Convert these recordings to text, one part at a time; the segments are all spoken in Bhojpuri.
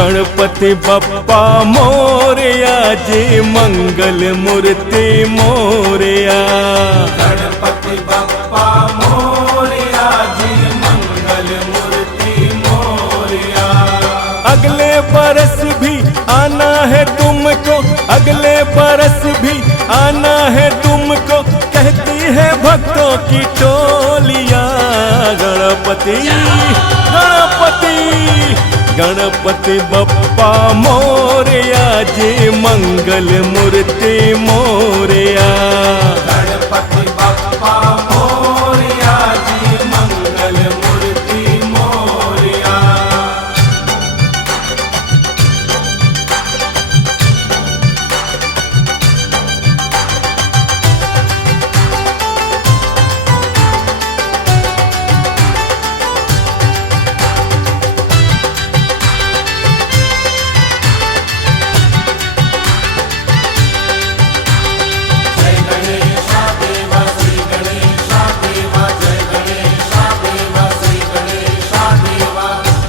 गणपति बप्पा मोरया जी मंगल मूर्ति मोरया। गणपति बप्पा मोरया जी मंगल मूर्ति मोरया। अगले बरस भी आना है तुमको, अगले बरस भी आना है तुमको, कहती है भक्तों की टोलियां। गणपति गणपति गणपति बप्पा मोरया जी मंगल मूर्ति मोरया। गणपति बप्पा मोरया जी मंगल मूर्ति मोरया।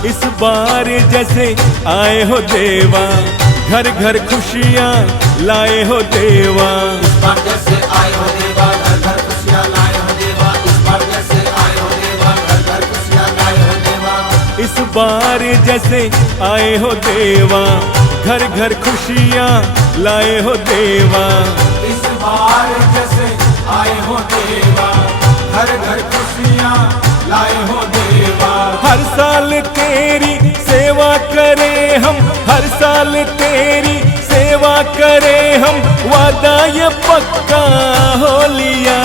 इस बार जैसे आए हो देवा, घर घर खुशियाँ लाए हो देवा। इस बार जैसे आए हो देवा, घर घर खुशियाँ लाए हो देवा। इस बार जैसे आए हो देवा, घर घर खुशियाँ लाए हो देवा। इस बार जैसे आए हो देवा, घर घर खुशियाँ लाए हो देवा। इस बार जैसे आए हो देवा, घर घर खुशियाँ लाए हो देवा। हर साल तेरी सेवा करें हम, हर साल तेरी सेवा करें हम, वादा ये पक्का हो लिया।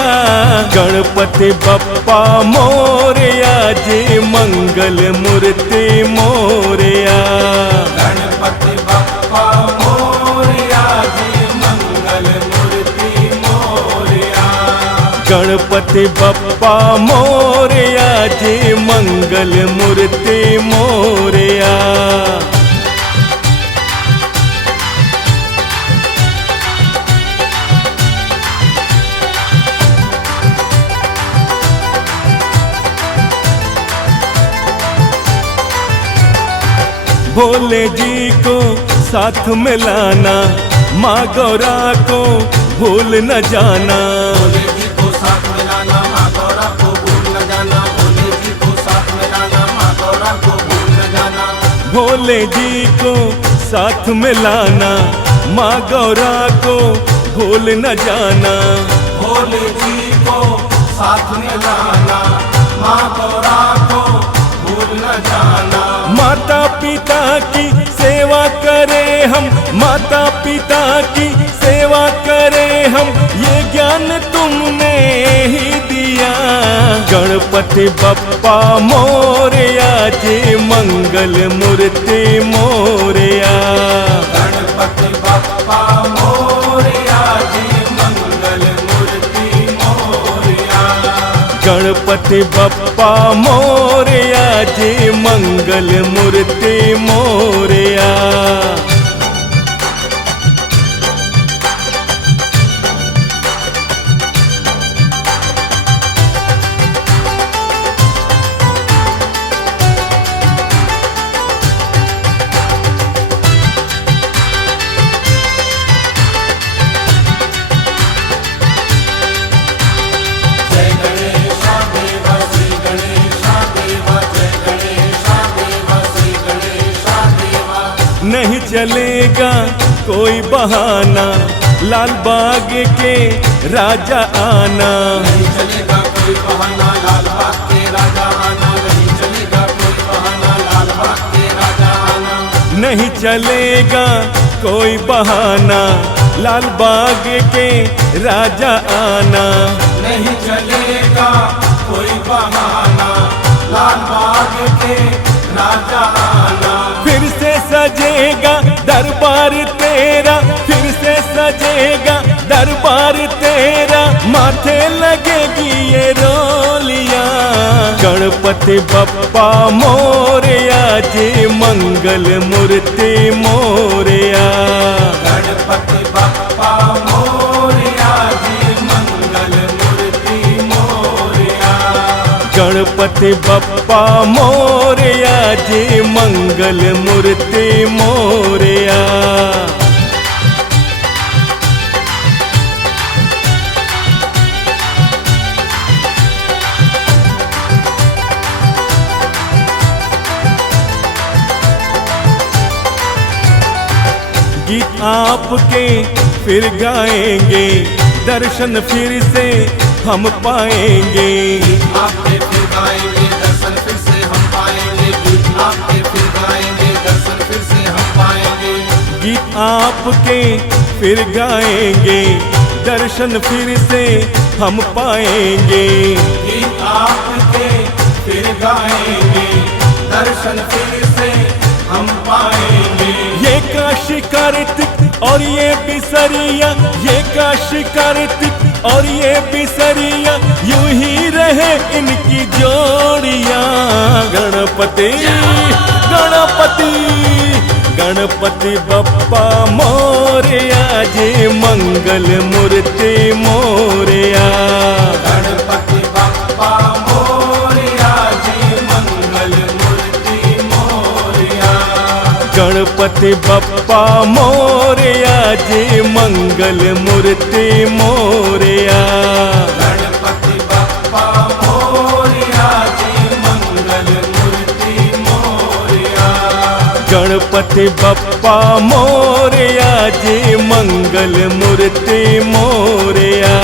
गणपति बप्पा मोरया जी मंगल मूर्ति मोरया। गणपति बप्पा मोरया जी मंगल मूर्ति मोरया। गणपति बप्पा मोरया जी मंगल मूर्ति मोरया। भोले जी को साथ में लाना, माँ गौरा को भूल न जाना। भोले जी को साथ में लाना, माँ गौरा को भूल न जाना। भोले जी को साथ में लाना, माँ गौरा को भूल न जाना। भोले जी को साथ में लाना, माँ गौरा को भूल न जाना। भोले जी को साथ में लाना, माँ गौरा को भूल न जाना। माता पिता की सेवा करें हम, माता पिता की सेवा करें हम, ये ज्ञान तुमने ही दिया। गणपति बप्पा मोरया जी मंगल मूर्ति मोरया। गणपति बप्पा मोरया जी मंगल मूर्ति मोरया। गणपति बप्पा मोरया जी मंगल मूर्ति मोरया। जय गणेश देव श्री गणेश देव। जय गणेश देव श्री गणेश देव। नहीं चलेगा कोई बहाना, लाल बाग के राजा आना। नहीं चलेगा कोई बहाना, लाल बाग के राजा आना। नहीं चलेगा कोई बहाना, लाल बाग के राजा आना। नहीं चलेगा कोई बहाना, लाल बाग के राजा आना। नहीं चलेगा कोई बहाना, लाल बाग के राजा आना। फिर से सजेगा दरबार तेरा, फिर से सजेगा दरबार तेरा, माथे लगेगी ये रोलियां। गणपति बप्पा मोरया जी मंगल मूर्ति मोरया। गणपति बप्पा मोरया जी मंगल मूर्ति मोरया। गणपति बप्पा मोरया जे मंगल मूर्ति मोरया। गीत आपके फिर गाएंगे, दर्शन फिर से हम पाएंगे। आपके फिर गाएंगे, दर्शन फिर से हम पाएंगे। गीत आपके फिर गाएंगे, दर्शन फिर से हम पाएंगे। गीत आपके फिर गाएंगे, दर्शन फिर से हम पाएंगे। गीत आपके फिर गाएंगे, दर्शन फिर से हम पाएंगे। ये काशी कार्तिक और ये बिसरिया, ये काशी कार्तिक और ये बिसरिया, यूं ही रहे इनकी जोड़ियां। गणपति गणपति गणपति बप्पा मोरया जे मंगल मूर्ति मोरया। गणपति बप्पा मोरया जी मंगल मूर्ति मोरया। गणपति बप्पा मोरया जे मंगल मूर्ति मोरया। गणपति बप्पा मोरया जी मंगल मूर्ति मोरया। गणपति बप्पा मोरया जे मंगल मूर्ति मोरया।